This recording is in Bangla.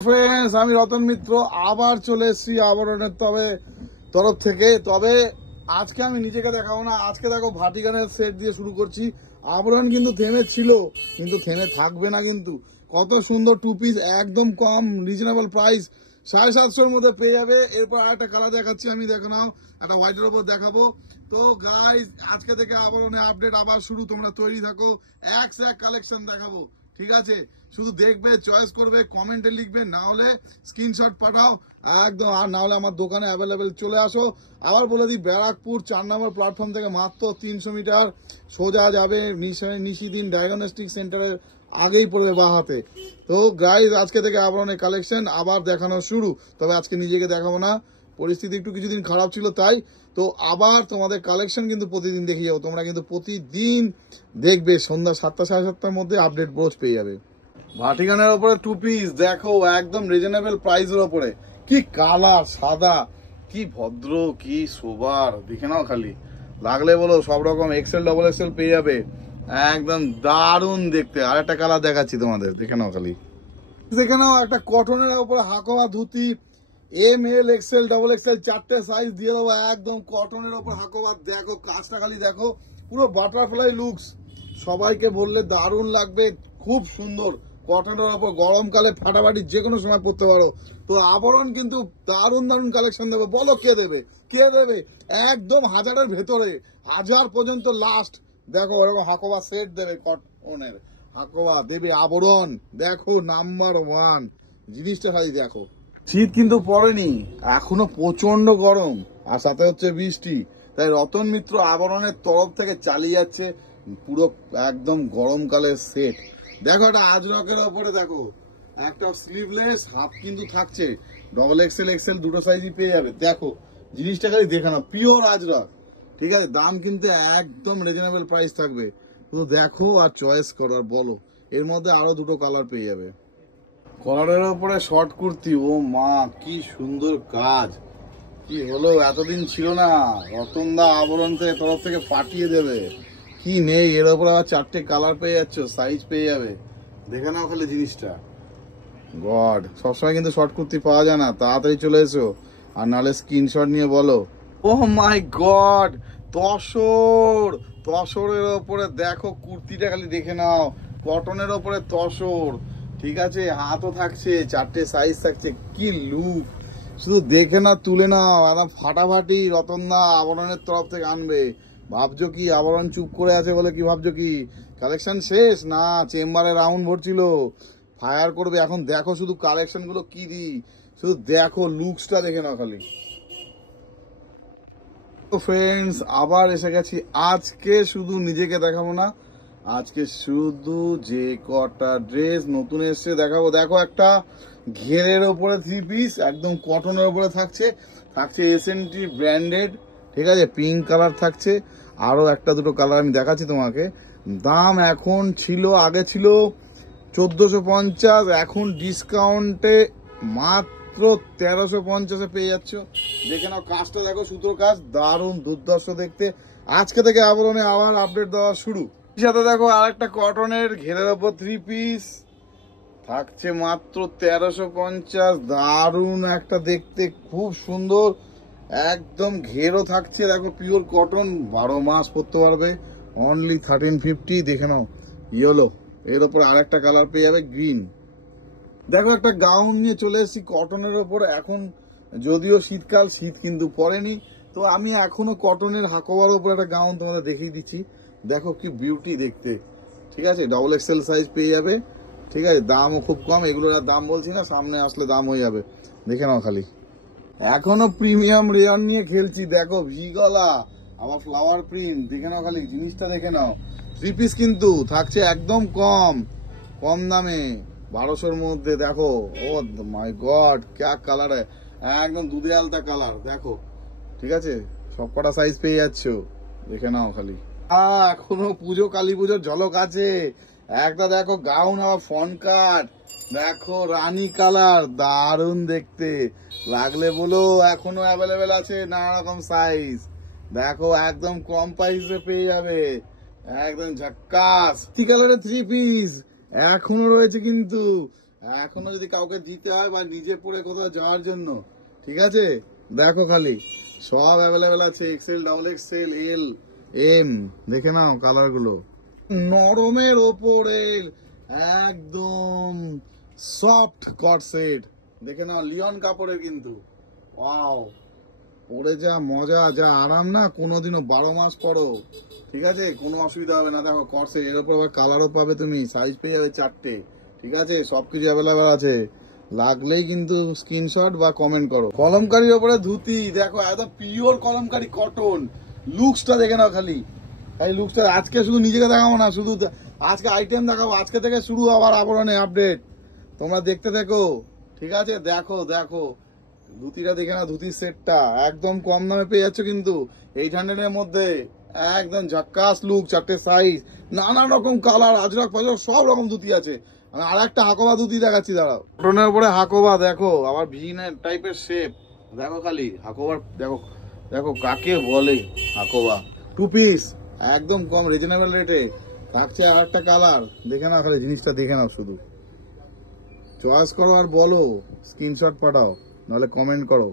ফ্রেন্ডস, আমি রতন মিত্র আবার চলে এসেছি আবরণের তরফ থেকে। তবে আজকে আমি নিজেকে দেখাবো না, আজকে দেখো ভাটিকানের সেট দিয়ে শুরু করছি। আবরণ কিন্তু থেমে ছিল, কিন্তু থেমে থাকবে না। কিন্তু কত সুন্দর টু পিস, একদম কম রিজনেবল প্রাইস, 750-র মধ্যে পেয়ে যাবে। এরপর আরেকটা কালার দেখাচ্ছি আমি, দেখো নাও, একটা হোয়াইটের ওপর দেখাবো। তো গাইজ, আজকে থেকে আবরণের আপডেট আবার শুরু, তোমরা তৈরি থাকো, এক সে এক কালেকশন দেখাবো। ঠিক আছে, শুধু দেখবে, চয়েস করবে, কমেন্টে লিখবে, না হলে স্ক্রিনশট পাঠাও একদম। আর না হলে আমার দোকানে অ্যাভেলেবেল চলে আসো। আবার বলে দিই, ব্যারাকপুর 4 নম্বর প্ল্যাটফর্ম থেকে মাত্র 300 মিটার সোজা যাবে নিশিদিন ডায়াগনস্টিক সেন্টারের আগেই পড়বে বাঁ হাতে। তো গাইজ, আজকে থেকে আবরণের কালেকশন আবার দেখানো শুরু। তবে আজকে নিজেকে দেখাবো না, পরিস্থিতি একটু কিছুদিন খারাপ ছিল তাই। তো আবার তোমাদের কালেকশন কিন্তু প্রতিদিন দেখিয়ে যাবো, তোমরা কিন্তু প্রতিদিন দেখবে সন্ধ্যা 7টা 7:30-র মধ্যে আপডেট ব্রোচ পেয়ে যাবে। ভাটিকানের ওপরে টু পিস দেখো, একদম রিজনেবল প্রাইসের ওপরে। কি কালার, সাদা, কি ভদ্র, কি সোবার, দেখে নাও খালি। লাগলে বলো, সব রকম এক্সেল ডবল এক্সেল পেয়ে যাবে, একদম দারুণ দেখতে। আর একটা কালার দেখাচ্ছি তোমাদের, দেখে নাও খালি। দেখে নাও, একটা কটনের উপরে হাকোয়া dhoti, M L XL double XL 4টে সাইজ দিয়ে দেবো, একদম কটনের ওপর হাকোয়া। দেখো কাজটা খালি দেখো, পুরো বাটারফ্লাই লুকস। সবাইকে বললে দারুণ লাগবে, খুব সুন্দর কটনের ওপর, গরমকালে ফাটাফাটি যে কোনো সময় পড়তে পারো। তো আবরণ কিন্তু দারুণ দারুণ কালেকশন দেবে। বলো কে দেবে, কে দেবে? একদম 1000-এর ভেতরে, 1000 পর্যন্ত লাস্ট। দেখো এরকম হাকোয়া সেট দেবে, কটনের হাকোয়া দেবে আবরণ। দেখো নাম্বার 1 জিনিসটা খালি দেখো। শীত কিন্তু পড়েনি, এখনো প্রচন্ড গরম, আর সাথে হচ্ছে বৃষ্টি। তাই রতন মিত্র আবরণের তরফ থেকে চালিয়ে যাচ্ছে পুরো একদম গরমকালের সেট। দেখো একটা আজরকের ওপরে, দেখো একটা স্লিভলেস হাফ কিন্তু থাকছে, ডবল এক্সেল এক্সেল দুটো সাইজই পেয়ে যাবে। দেখো জিনিসটা খালি দেখে নাও, পিওর আজরক। ঠিক আছে, দাম কিন্তু একদম রিজনেবল প্রাইস থাকবে। শুধু দেখো আর চয়েস করো আর বলো। এর মধ্যে আরো দুটো কালার পেয়ে যাবে। কলারের ওপরে শর্ট কুর্তি, ও মা কি সুন্দর কাজ। কি হলো, এতদিন ছিল না, রতনদা আবরণ থেকে তরফ থেকে পাঠিয়ে দেবে। কি নেই, এর ওপর আবার 4টে কালার পেয়ে যাচ্ছ, সাইজ পেয়ে যাবে। দেখে নাও খালি জিনিসটা। গড, সবসময় কিন্তু শর্ট কুর্তি পাওয়া যায় না, তাড়াতাড়ি চলে এসো। আর নাহলে স্ক্রিনশট নিয়ে বলো। ও মাই গড, তসরের ওপরে দেখো কুর্তিটা খালি দেখে নাও, কটনের ওপরে তসর। ঠিক আছে, হাতও থাকছে, 4টে সাইজ থাকছে, কি লুক। শুধু দেখে না, তুলে নাও, একদম ফাটাফাটি। রতনদা আবরণের তরফ থেকে আনবে। ভাবছো কি আবরণ চুপ করে আছে বলে কি ভাবছো কি কালেকশন শেষ? না, চেম্বারে রাউন্ড ভরছিল, ফায়ার করবে এখন। দেখো শুধু কালেকশন গুলো কি দিই, শুধু দেখো লুকসটা দেখে নাও খালি। তো ফ্রেন্ডস, আবার এসে গেছি। আজকে শুধু নিজেকে দেখাবো না, আজকে শুধু যে কটা ড্রেস নতুন এসছে দেখাবো। দেখো একটা ঘেরের ওপরে 3 পিস, একদম কটনের ওপরে থাকছে, এসএনটি ব্র্যান্ডেড। ঠিক আছে, পিঙ্ক কালার থাকছে, আরো একটা দুটো কালার আমি দেখাচ্ছি তোমাকে। দাম এখন ছিল, আগে ছিল 1450, এখন ডিসকাউন্টে মাত্র 1350-এ পেয়ে যাচ্ছ। দেখে নাও কাজটা দেখো, সুতোর কাজ দারুণ দুর্ধর্ষ দেখতে। আজকে থেকে আবরণে আবার আপডেট দেওয়া শুরু। সাথে দেখো আরেকটা কটনের ঘেরের ওপর 3 পিস থাকছে মাত্র 1350, দারুণ একটা দেখতে, খুব সুন্দর, একদম ঘেরও থাকছে। দেখো পিওর কটন, 12 মাস পরতে পারবে, অনলি 1350। দেখে নাও ইয়েলো, এর ওপর আরেকটা কালার পেয়ে যাবে গ্রিন। দেখো একটা গাউন নিয়ে চলে এসেছি কটনের ওপর। এখন যদিও শীতকাল, শীত কিন্তু পড়েনি, তো আমি এখনো কটনের হাকোয়ার ওপর একটা গাউন তোমাদের দেখিয়ে দিচ্ছি। দেখো কি বিউটি দেখতে। ঠিক আছে, ডবল এক্সেল সাইজ পেয়ে যাবে। ঠিক আছে, দামও খুব কম, এগুলোর আর দাম বলছি না, সামনে আসলে দাম হয়ে যাবে। দেখে নাও খালি, এখনো প্রিমিয়াম রেয়ার নিয়ে খেলছি। দেখো ভি গলা, আবার ফ্লাওয়ার প্রিন্ট, দেখে নাও খালি জিনিসটা দেখে নাও। 3 পিস কিন্তু থাকছে একদম কম দামে, 1200-র মধ্যে। দেখো, ও মাই গড, ক্যা কালার, একদম দুধে আলতা কালার। দেখো, ঠিক আছে, সব কটা সাইজ পেয়ে যাচ্ছ, দেখে নাও খালি। এখনো পুজো, কালী পুজোর ঝলক আছে। একটা দেখো গাউন, আবার ফন কাট, দেখো রানী কালার, দারুণ দেখতে। লাগলে বলো, এখনো অ্যাভেলেবেল আছে নানা রকম সাইজ। দেখো একদম কম প্রাইসে পেয়ে যাবে, একদম ঝাক্কাস। কালারের 3 পিস এখনো রয়েছে কিন্তু, এখনো যদি কাউকে দিতে হয় বা নিজে পরে কোথাও যাওয়ার জন্য, ঠিক আছে, দেখো খালি সব অ্যাভেলেবেল আছে, এক্সেল, ডাবল এক্সেল, এল, এম, দেখে নাও কালার গুলো। নরমের ওপরে একদম সফট কট সেট, দেখে নাও, লিওন কাপড়ের কিন্তু। ওয়াও, পরে যা মজা, যা আরাম না, কোনোদিনও 12 মাস পরো, ঠিক আছে, কোনো অসুবিধা হবে না। দেখো কট সেট, এর উপর আবার কালারও পাবে, তুমি সাইজ পেয়ে যাবে 4টে, ঠিক আছে, সবকিছু অ্যাভেলেবেল আছে। লাগলেই কিন্তু স্ক্রিনশট বা কমেন্ট করো। কলমকারির ওপরে ধুতি, দেখো একদম পিওর কলমকারি কটন, লুকসটা দেখে নাও খালি। এই লুকসটা আজকে শুধু নিজেকে দেখাবো না, শুধু আজকে আইটেম দেখাবো, আজকে থেকে শুরু আবার আবরণে আপডেট, তোমরা দেখতে থেকো, ঠিক আছে। দেখো দেখো ধুতিটা দেখে না, ধুতির সেটটা একদম কম দামে পেয়ে যাচ্ছ কিন্তু 800 এর মধ্যে, একদম ঝাক্কাস লুক, 4টে সাইজ, নানা রকম কালার, আজরাক ফাজরাক সব রকম ধুতি আছে। আমি আর একটা হাকোবা ধুতি দেখাচ্ছি, দাঁড়াও। কটনের উপরে হাকোবা, দেখো আবার ভিন টাইপের শেপ, দেখো খালি হাকোবার, দেখো দেখো কাকে বলে হাকোবা। 2 পিস একদম কম রিজনেবল রেটে থাকছে। আর একটা কালার দেখে নাও খালি, জিনিসটা দেখে নাও, শুধু চয়েস করো আর বলো, স্ক্রিনশট পাঠাও, নাহলে কমেন্ট করো।